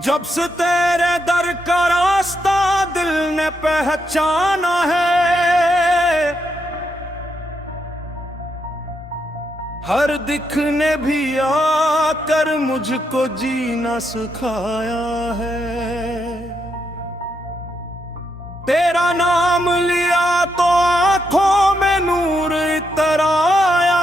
जब से तेरे दर का रास्ता दिल ने पहचाना है, हर दिखने भी आकर मुझको जीना सिखाया है। तेरा नाम लिया तो आंखों में नूर इतर आया,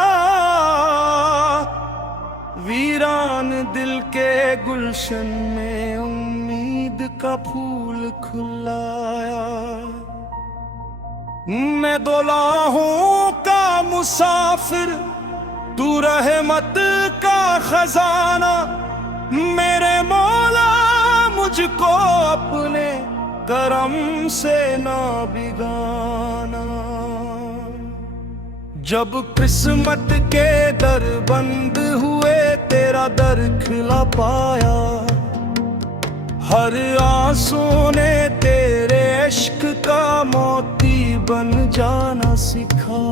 वीरान दिल के गुलशन में उम्मीद का फूल खिलाया। मैं दो राहों का मुसाफिर, तू रहमत का खजाना, मेरे मौला मुझको अपने करम से ना बिगाना। जब किस्मत के दर बंद हुए तेरा दर खिला पाया, हर आंसू ने तेरे इश्क का मोती बन जाना सिखा।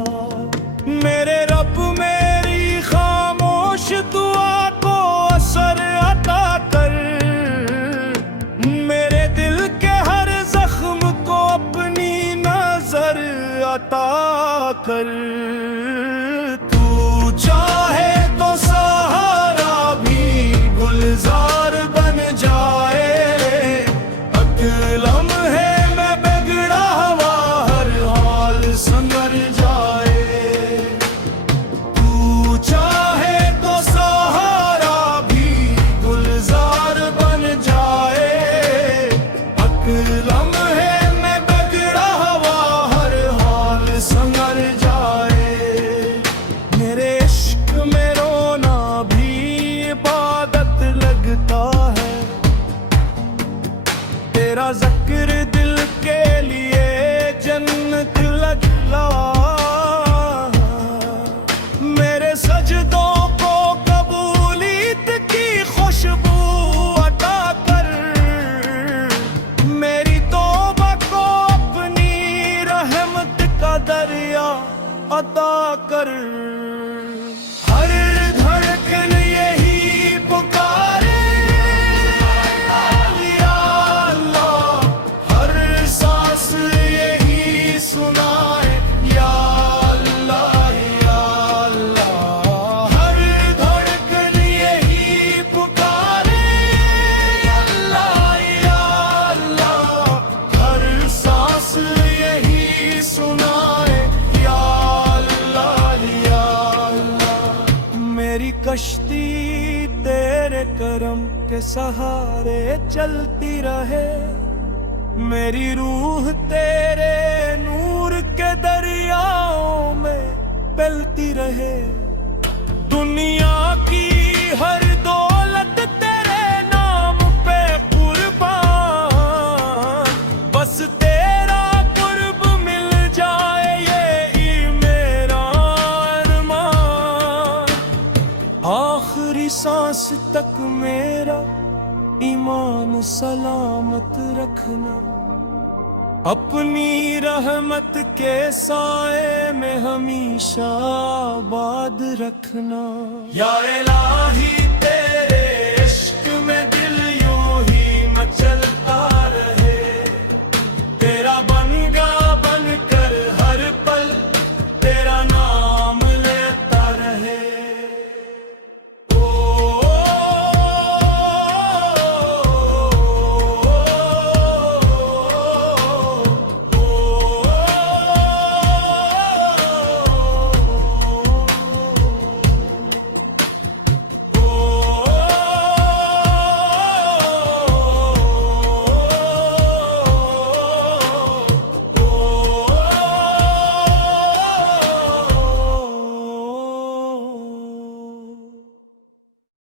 मेरे रब मेरी खामोश दुआ को असर अता कर, मेरे दिल के हर जख्म को अपनी नजर अता कर। तू चाहे तो सहारा भी गुलजार बन जाए, अकलम है मैं बिगड़ा हुआ हर हाल संवर जाए। तू चाहे तो सहारा भी गुलजार बन जाए, अकलम है मैं बिगड़ा हुआ हर हाल संवर जाए। मेरे इश्क में रोना भी इबादत लगता है, तेरा जिक्र दिल के लिए जन्नत लगता। मेरे सजदों को कबूलियत की खुशबू अता कर, मेरी तौबा को अपनी रहमत का दरिया अता कर। हर धड़कन यही पुकारे या अल्लाह, हर सांस यही सुनाए या अल्लाह या अल्लाह। हर धड़कन यही पुकारे अल्लाह या अल्लाह, हर सांस यही सुनाए या अल्लाह या अल्लाह। मेरी कश्ती तेरे करम के सहारे चलती रहे, मेरी रूह तेरे नूर के दरियाओं में पलती रहे। दुनिया की हर दौलत तेरे नाम पे कुर्बान, बस तेरा कुर्ब मिल जाए ये मेरा अरमान। आखिरी सांस तक मेरा ईमान सलामत रखना, अपनी रहमत के साए में हमेशा आबाद रखना। या इलाही तेरे इश्क में दिल यूं ही मचलता